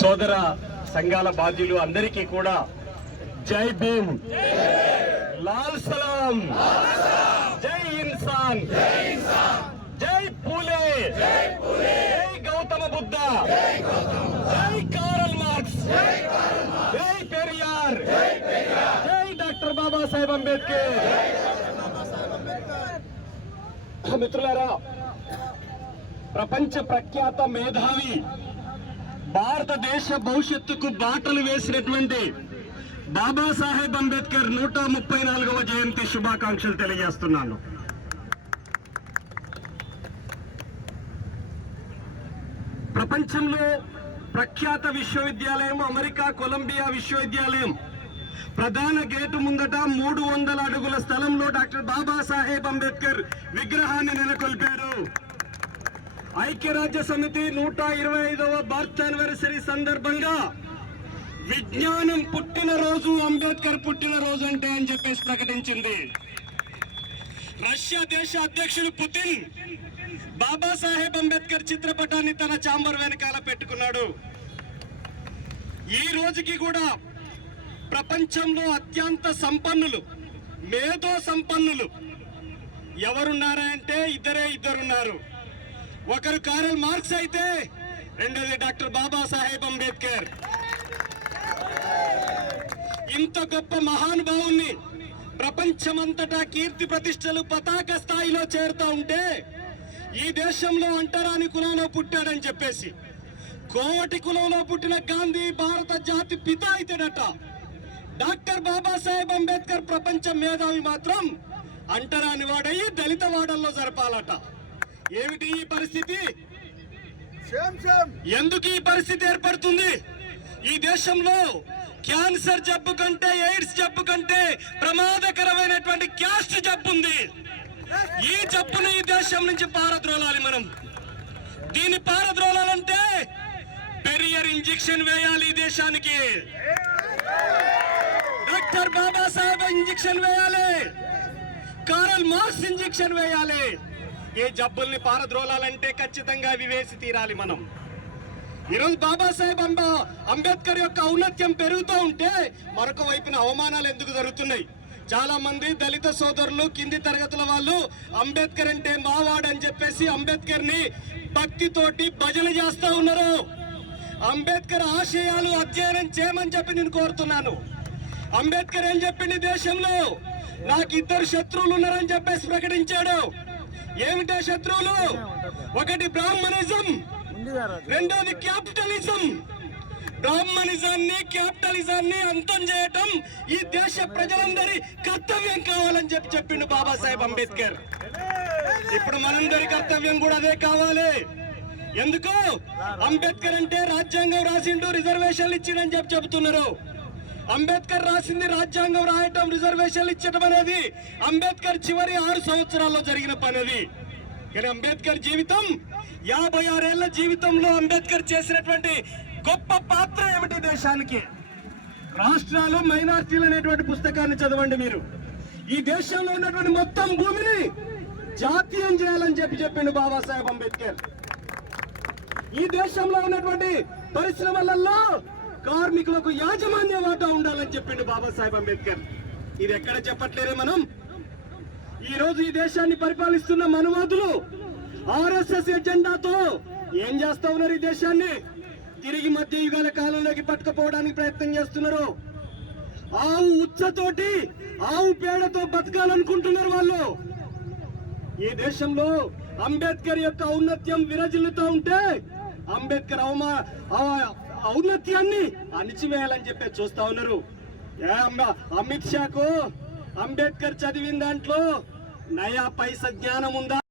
సోదర సంఘాల బాధ్యులు అందరికీ కూడా జై భీమ్. లాల్ సలాం. జై ఇన్సాన్. జై పూలే. జై గౌతమ బుద్ధ. జై కారల్ మార్క్స్. జై పెరియార్. జై డాక్టర్ బాబాసాహెబ్ అంబేద్కర్. మిత్రులారా ప్రపంచ ప్రఖ్యాత మేధావి భారతదేశ భవిష్యత్తుకు బాటలు వేసినటువంటి బాబాసాహెబ్ అంబేద్కర్ నూట ముప్పై నాలుగవ జయంతి శుభాకాంక్షలు తెలియజేస్తున్నాను. ప్రపంచంలో ప్రఖ్యాత విశ్వవిద్యాలయం అమెరికా కొలంబియా విశ్వవిద్యాలయం. ప్రధాన గేటు ముందట మూడు వందల అడుగుల స్థలంలో డాక్టర్ బాబాసాహెబ్ అంబేద్కర్ విగ్రహాన్ని నెలకొల్పారు. ఐక్యరాజ్య సమితి నూట ఇరవై ఐదవ బర్త్ యానివర్సరీ సందర్భంగా విజ్ఞానం పుట్టినరోజు అంబేద్కర్ పుట్టిన రోజు అంటే అని చెప్పేసి ప్రకటించింది. రష్యా దేశ అధ్యక్షుడు పుతిన్ బాబాసాహెబ్ అంబేద్కర్ చిత్రపటాన్ని తన చాంబర్ వెనకాల పెట్టుకున్నాడు. ఈ రోజుకి కూడా ప్రపంచంలో అత్యంత సంపన్నులు మేధో సంపన్నులు ఎవరున్నారంటే ఇద్దరే ఇద్దరున్నారు. ఒకరు కారల్ మార్క్స్ అయితే రెండోది డాక్టర్ బాబాసాహెబ్ అంబేద్కర్. ఇంత గొప్ప మహానుభావుని ప్రపంచమంతటా కీర్తి ప్రతిష్టలు పతాక స్థాయిలో చేరుతా ఉంటే ఈ దేశంలో అంటరాని కులంలో పుట్టాడని చెప్పేసి కోవటి కులంలో పుట్టిన గాంధీ భారత జాతి పిత అయితేనట డాక్టర్ బాబాసాహెబ్ అంబేద్కర్ ప్రపంచ మేధావి మాత్రం అంటరాని వాడయి దళిత వాడల్లో జరపాలట. ఏమిటి ఈ పరిస్థితి? ఎందుకు ఈ పరిస్థితి ఏర్పడుతుంది? ఈ దేశంలో క్యాన్సర్ జబ్బు కంటే ఎయిడ్స్ జబ్బు కంటే ప్రమాదకరమైనటువంటి క్యాస్ట్ జబ్బు ఉంది. ఈ జబ్బును ఈ దేశం నుంచి పారద్రోలాలి మనం. దీన్ని పారద్రోలాలంటే పెరియర్ ఇంజెక్షన్ వేయాలి ఈ దేశానికి. డాక్టర్ బాబాసాహెబ్ ఇంజెక్షన్ వేయాలి. కారల్ మార్క్స్ ఇంజెక్షన్ వేయాలి. ఏ జబ్బుల్ని పారద్రోలాలంటే ఖచ్చితంగా అవి వేసి తీరాలి మనం. ఈరోజు బాబాసాహెబ్ అంబ అంబేద్కర్ యొక్క ఔన్నత్యం పెరుగుతూ ఉంటే మరొక వైపున అవమానాలు ఎందుకు జరుగుతున్నాయి? చాలా మంది దళిత సోదరులు కింది తరగతుల వాళ్ళు అంబేద్కర్ అంటే మావాడు అని చెప్పేసి అంబేద్కర్ని భక్తితోటి భజన చేస్తూ ఉన్నారు. అంబేద్కర్ ఆశయాలు అధ్యయనం చేయమని చెప్పి నేను కోరుతున్నాను. అంబేద్కర్ ఏం చెప్పింది దేశంలో? నాకు ఇద్దరు శత్రువులు ఉన్నారని చెప్పేసి ప్రకటించాడు. ఏమిటా శత్రువులు? ఒకటి బ్రాహ్మణిజం రెండోది క్యాపిటలిజం. బ్రాహ్మణిజాన్ని క్యాపిటలిజాన్ని అంతం చేయటం ఈ దేశ ప్రజలందరి కర్తవ్యం కావాలని చెప్పి చెప్పిండు బాబాసాహెబ్ అంబేద్కర్. ఇప్పుడు మనందరి కర్తవ్యం కూడా అదే కావాలి. ఎందుకు? అంబేద్కర్ అంటే రాజ్యాంగం రాసిండు రిజర్వేషన్లు ఇచ్చిండని చెప్పి చెబుతున్నారు. అంబేద్కర్ రాసింది రాజ్యాంగం రాయటం రిజర్వేషన్లు ఇచ్చటం అనేది అంబేద్కర్ చివరి ఆరు సంవత్సరాల్లో జరిగిన పని అది. కానీ అంబేద్కర్ జీవితం యాభై ఆరేళ్ళ జీవితంలో అంబేద్కర్ చేసినటువంటి గొప్ప పాత్ర ఏమిటి దేశానికి? రాష్ట్రాలు మైనార్టీలు అనేటువంటి పుస్తకాన్ని చదవండి మీరు. ఈ దేశంలో ఉన్నటువంటి మొత్తం భూమిని జాతీయం చేయాలని చెప్పి చెప్పిండు బాబాసాహెబ్ అంబేద్కర్. ఈ దేశంలో ఉన్నటువంటి పరిశ్రమలలో కార్మికులకు యాజమాన్య వాటా ఉండాలని చెప్పిండు బాబాసాహెబ్ అంబేద్కర్. ఇది ఎక్కడ చెప్పట్లేరే మనం? ఈ రోజు ఈ దేశాన్ని పరిపాలిస్తున్న మనువాదులు ఆర్ఎస్ఎస్ ఎజెండాతో ఏం చేస్తా ఉన్నారు ఈ దేశాన్ని? తిరిగి మధ్య యుగాల కాలంలోకి పట్టుకుపోవడానికి ప్రయత్నం చేస్తున్నారు. ఆవు ఉచ్చతోటి ఆవు పేడతో బతకాలనుకుంటున్నారు వాళ్ళు. ఈ దేశంలో అంబేద్కర్ యొక్క ఔన్నత్యం విరజిల్లుతూ ఉంటే అంబేద్కర్ అవమా ఔన్నత్యాన్ని అణిచివేయాలని చెప్పి చూస్తా ఉన్నారు. ఏ అమిత్ షాకు అంబేద్కర్ చదివిన దాంట్లో నయా పైస జ్ఞానం ఉందా?